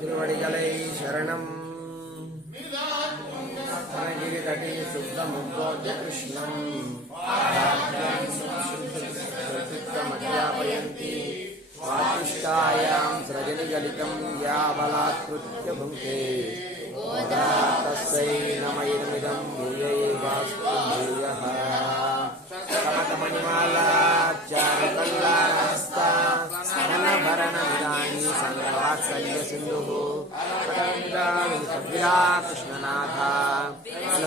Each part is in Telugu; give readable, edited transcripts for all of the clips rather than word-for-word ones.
திருவடிகளை சரணம். गिरितटे शुद्धमुद्बोध्य कृष्णं चित्तमध्यापयन्ति स्वातिष्ठायां सृजनिगलितं या बलात्कृत्य भुङ्क्ते तस्यै नमैदमिदं भूयैवास्तु भूयः. कमकमणिमालाचारुकल्लास्ता स्मरणभरणमिदानी सङ्गवात्सल्यसिन्धुः कविला कृष्णनाथा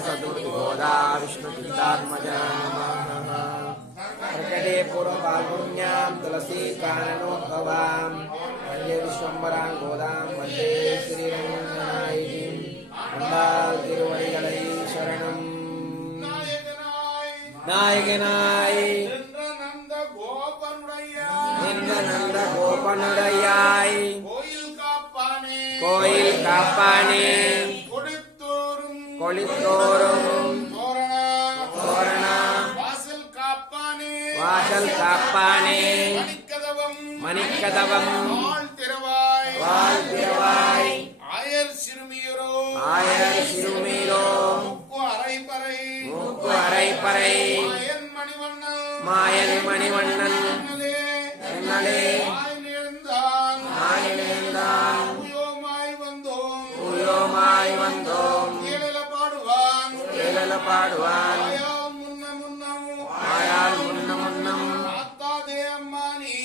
सदुर्गोदा विष्णुतीर्थात्मजा नमः. प्रकटे पूर्वपाल्गुण्यां तुलसी काननोद्भवां वन्दे विश्वम्बरां गोदां वन्दे श्रीरङ्गनायकीं वन्दाल तिरुवडिगलै शरणम्. நாயகனாய் நின்ற நந்த கோபனுடையாய் கோயில் காப்பானே கொளித்தோறும் தோரணா வாசல் காப்பானே மணிக்கதவம் வாழ் திறவாய் ஆயர் சிறுமீரோ அரைப்பறை மாயன் மணிவண்ணன் என்னலே உயோமாய் வந்தோம் பாடுவான் ஆயால் முன்ன முன்னம் மாத்தாதே அம்மானி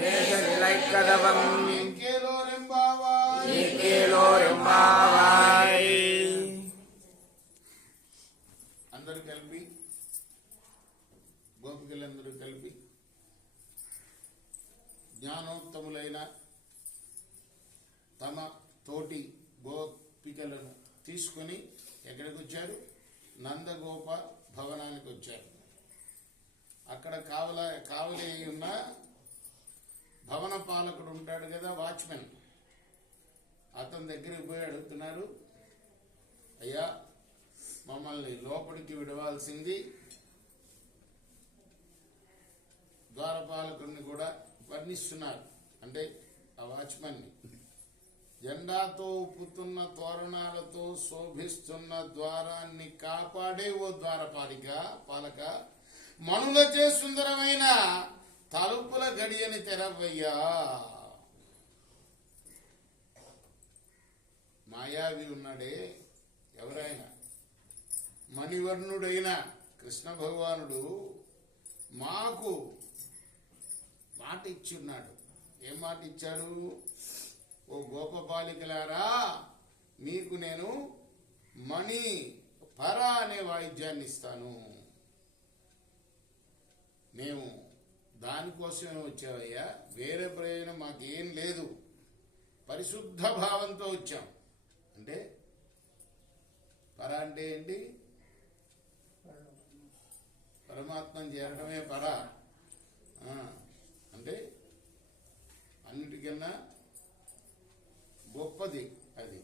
நேச நிலைக்கதவம் నీకేలోరెంబావాయ్. అందరూ కలిపి గోపికలందరూ కలిపి జ్ఞానోత్తములైన తమ తోటి గోపికలను తీసుకుని ఎక్కడికి వచ్చారు? నందగోప భవనానికి వచ్చారు. అక్కడ కావలి ఉన్న భవన పాలకుడు ఉంటాడు కదా, వాచ్మెన్. అతని దగ్గరికి పోయి అడుగుతున్నారు, అయ్యా మమ్మల్ని లోపలికి విడవాల్సింది. ద్వారపాలకుడిని కూడా వర్ణిస్తున్నారు. అంటే ఆ వాచ్మెన్ని, జెండాతో ఉప్పుతున్న తోరణాలతో శోభిస్తున్న ద్వారాన్ని కాపాడే ఓ పాలక, మనులచే సుందరమైన తలుపుల గడియని తెరవయ్యా. మాయావి ఉన్నాడే, ఎవరైనా మణివర్ణుడైన కృష్ణ భగవానుడు మాకు మాట ఇచ్చున్నాడు. ఏం మాట ఇచ్చాడు? ఓ గోపబాలికలారా, మీకు నేను మణి పర అనే వాయిద్యాన్ని ఇస్తాను. మేము దానికోసమే వచ్చావయ్యా, వేరే ప్రయోజనం మాకేం లేదు. పరిశుద్ధ భావంతో వచ్చాం. అంటే పర అంటే ఏంటి? పరమాత్మను చేరడమే పర. అంటే అన్నిటికన్నా గొప్పది అది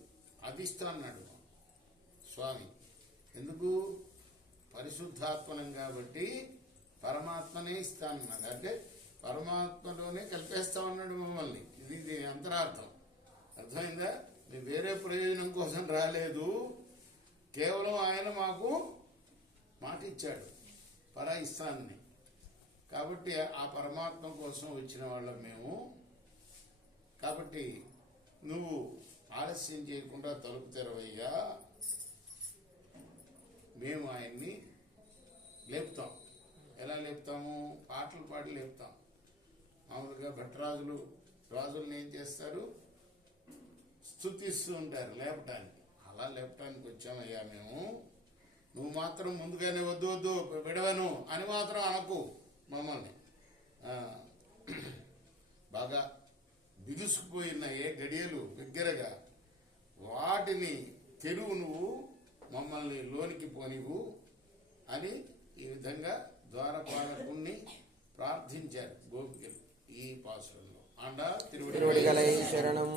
ఇస్తా అన్నాడు స్వామి. ఎందుకు? పరిశుద్ధాత్మనం కాబట్టి పరమాత్మనే ఇస్తా అన్నాడు. అంటే పరమాత్మలోనే కలిపేస్తా ఉన్నాడు మమ్మల్ని. ఇది అంతరార్థం. అర్థమైందా? మేము వేరే ప్రయోజనం కోసం రాలేదు. కేవలం ఆయన మాకు మాట ఇచ్చాడు పర ఇస్తానని. కాబట్టి ఆ పరమాత్మ కోసం వచ్చిన వాళ్ళం మేము. కాబట్టి నువ్వు ఆలస్యం చేయకుండా తలుపు తెరవయ్యా, మేము ఆయన్ని లేపుతాం. ఎలా లేపుతాము? పాటలు పాడి లేపుతాం. మామూలుగా రాజుల్ని ఏం చేస్తారు? స్తుతిస్తూ ఉంటారు లేపటానికి. అలా లేపటానికి వచ్చామయ్యా మేము. నువ్వు మాత్రం ముందుగానే వద్దు విడవను అని మాత్రం అనకు మమ్మల్ని. బాగా బిగుసుకుపోయిన ఏ గడియలు దగ్గరగా వాటిని తెరువు, నువ్వు మమ్మల్ని లోనికి పోనివు అని ఈ విధంగా ద్వారపాలకుణ్ణి ప్రార్థించారు గోపికలు ఈ పాసురంలో. ఆండా తిరువడిగలై శరణం.